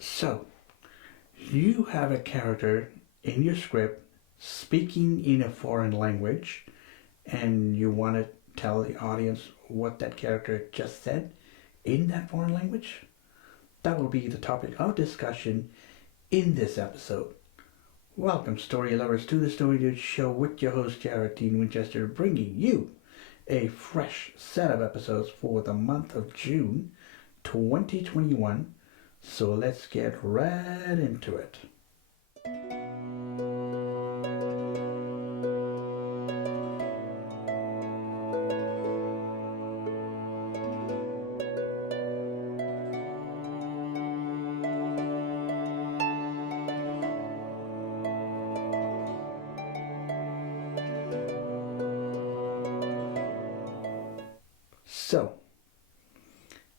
So, you have a character in your script speaking in a foreign language, and you want to tell the audience what that character just said in that foreign language? That will be the topic of discussion in this episode. Welcome, story lovers, to the Story Dude Show with your host, Jared Dean Winchester, bringing you a fresh set of episodes for the month of June 2021. So let's get right into it. So,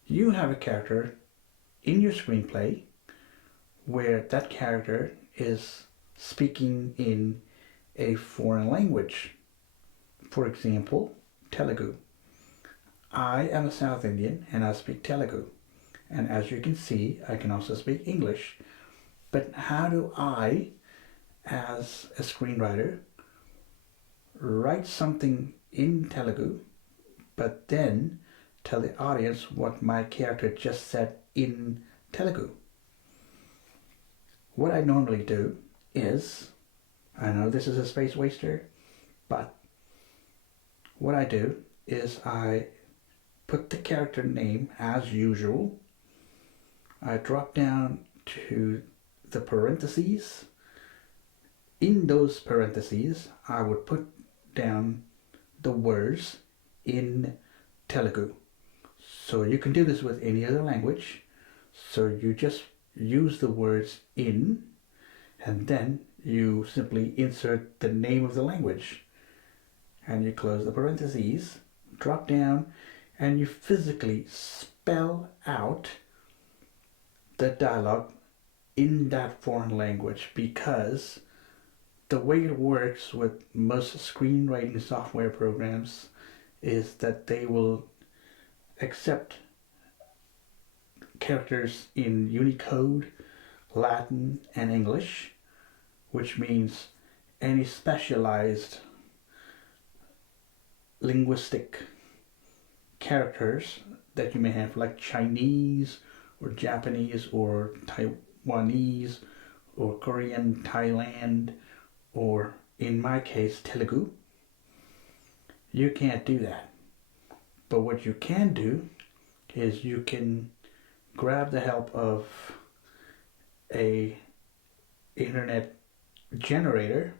you have a character in your screenplay where that character is speaking in a foreign language. For example, Telugu. I am a South Indian and I speak Telugu. And as you can see, I can also speak English. But how do I, as a screenwriter, write something in Telugu, but then tell the audience what my character just said in Telugu? What I normally do is, I know this is a space waster, but what I do is I put the character name as usual. I drop down to the parentheses. In those parentheses, I would put down the words in Telugu. So you can do this with any other language. So you just use the words in, and then you simply insert the name of the language. And you close the parentheses, drop down, and you physically spell out the dialogue in that foreign language, because the way it works with most screenwriting software programs is that they will accept characters in Unicode, Latin, and English, which means any specialized linguistic characters that you may have, like Chinese or Japanese or Taiwanese or Korean, Thailand, or in my case, Telugu. You can't do that. But what you can do is you can grab the help of a internet generator,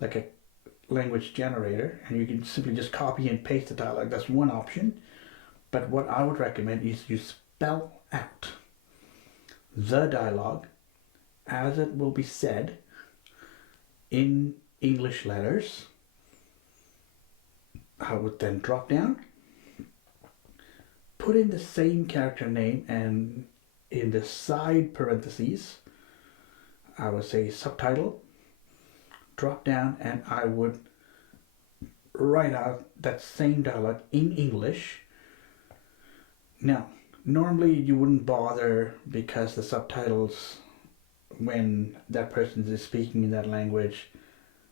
like a language generator, and you can simply just copy and paste the dialogue. That's one option. But what I would recommend is you spell out the dialogue as it will be said in English letters. I would then drop down, put in the same character name, and in the side parentheses, I would say subtitle, drop down, and I would write out that same dialogue in English. Now, normally you wouldn't bother because the subtitles, when that person is speaking in that language,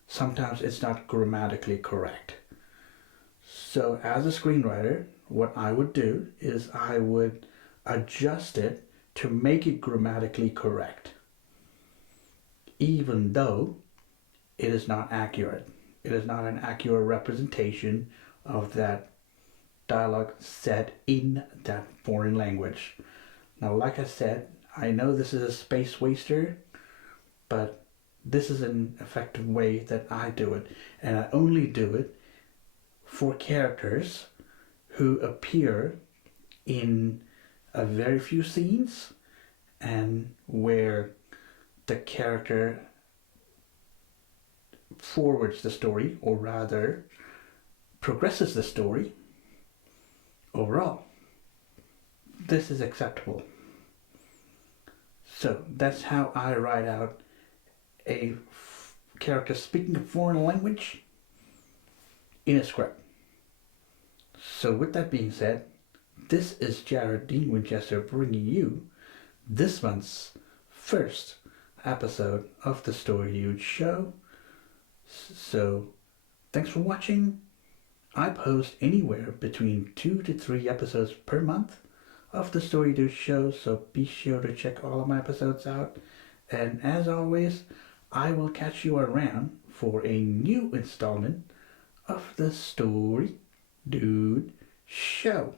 sometimes it's not grammatically correct. So as a screenwriter, what I would do is I would adjust it to make it grammatically correct, even though it is not accurate. It is not an accurate representation of that dialogue said in that foreign language. Now, like I said, I know this is a space waster, but this is an effective way that I do it. And I only do it for characters who appear in a very few scenes and where the character forwards the story, or rather progresses the story overall. This is acceptable. So that's how I write out a character speaking a foreign language in a script. So with that being said, this is Jared Dean Winchester bringing you this month's first episode of the Story Dude Show. So, thanks for watching. I post anywhere between 2 to 3 episodes per month of the Story Dude Show, so be sure to check all of my episodes out. And as always, I will catch you around for a new installment of the Story Dude Show.